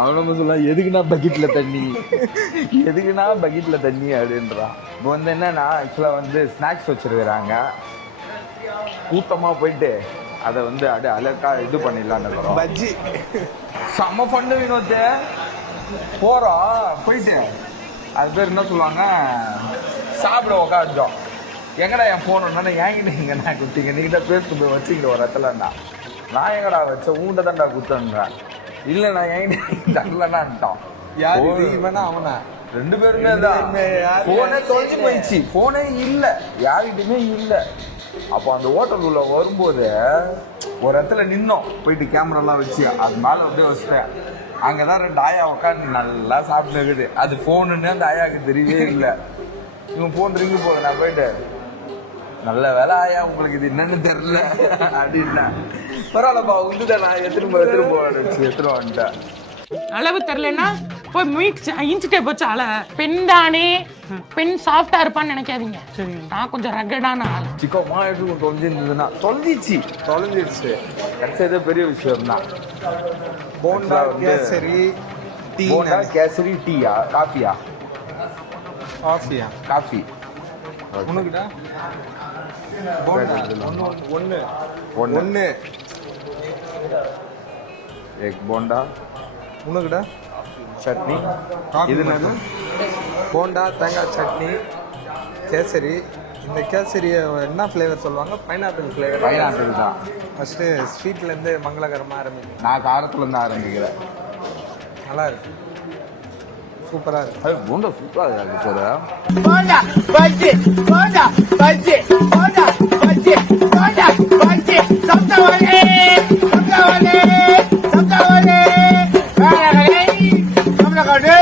அவனும் சொல்ல எதுக்குன்னா பக்கெட்ல தண்ணி எதுக்குன்னா பக்கெட்ல தண்ணி அப்படின்றான். இப்போ வந்து என்னன்னா ஆக்சுவலாக வந்து ஸ்நாக்ஸ் வச்சிருக்கிறாங்க, கூட்டமா போயிட்டு அதை வந்து அப்படியே அலக்கா இது பண்ணிடலான்னு பஜ்ஜி செம்ம பண்ணு வினோத்து. போறோம் போயிட்டு அது பேர் என்ன சொல்லுவாங்க, சாப்பிட உக்காந்தோம். எங்கடா என் ஃபோன் ஒன்னா என்கிட்ட எங்கண்ணா குத்திங்க, நீங்க தான் பேசிட்டு போய் வச்சுக்கிட்டு ஒரு இடத்துலண்ணா. நான் எங்கடா வச்சேன், உங்கள்கிட்ட தான்டா குத்தன்றேன். இல்லை நான் என்கிட்ட தரலன்னான்ட்டான். யாரு இவனா அவனா? ரெண்டு பேருமே தான். ஃபோனே தொலைஞ்சு போயிடுச்சு, ஃபோனே இல்லை, யார்கிட்டயுமே இல்லை. அப்போ அந்த ஹோட்டல் உள்ள வரும்போது ஒரு இடத்துல நின்னோம், போயிட்டு கேமராலாம் வச்சு அது மேலே அப்படியே வச்சுட்டேன். அங்கதான் ரெண்டு ஆயா உட்காந்து நல்லா சாப்பிட்டு இருக்குது. அது ஃபோனுன்னு அந்த ஆயாவுக்கு தெரியவே இல்லை. இவன் ஃபோன் ரிங்கு போகுது. நான் போயிட்டு நல்ல வேலை ஆயா உங்களுக்கு இது என்னன்னு தெரியல அப்படின்னா, பரவாயில்லப்பா உண்டுதான் நான் எடுத்துட்டு வந்துட்டேன். அளவு தெரிலன்னா போய் இன்ச்சிட்டே போச்சு அலை. பெண் தானே, பெண் சாஃப்டா இருப்பான்னு நினைக்காதீங்க. சரி, நான் கொஞ்சம் ரகடான ஆள். சிக்கமா எடுத்து தொலைஞ்சிருந்ததுன்னா தொலைஞ்சிருச்சு கிடைச்சதே பெரிய விஷயம் தான். போண்டா கேசரி டீ. போண்டா கேசரி டீயா காஃபியா? காஃபியா? காஃபி. உனக்குடா போண்டா ஒன்று எக் போண்டா. உனக்குடா சட்னி. இது என்னது? போண்டா தேங்காய் சட்னி கேசரி. இந்த கேசரி என்ன ஃப்ளேவர் சொல்லுவாங்க? Pineapple flavour. பைனாப்பிள் தான். ஃபஸ்ட்டு ஸ்வீட்லேருந்து மங்களகரமாக ஆரம்பிக்கும். நான் காரத்துலேருந்து ஆரம்பிக்கிறேன். நல்லா இருக்கு, சூப்பராக இருக்கு. அது போண்டா சூப்பராக இருக்கு சார். போண்டா பஜ்ஜி, போண்டா பஜ்ஜி, போண்டா பஜ்ஜி, போண்டா பஜ்ஜி. சப்தவனே சப்தவனே சப்தவனே சப்தவனே.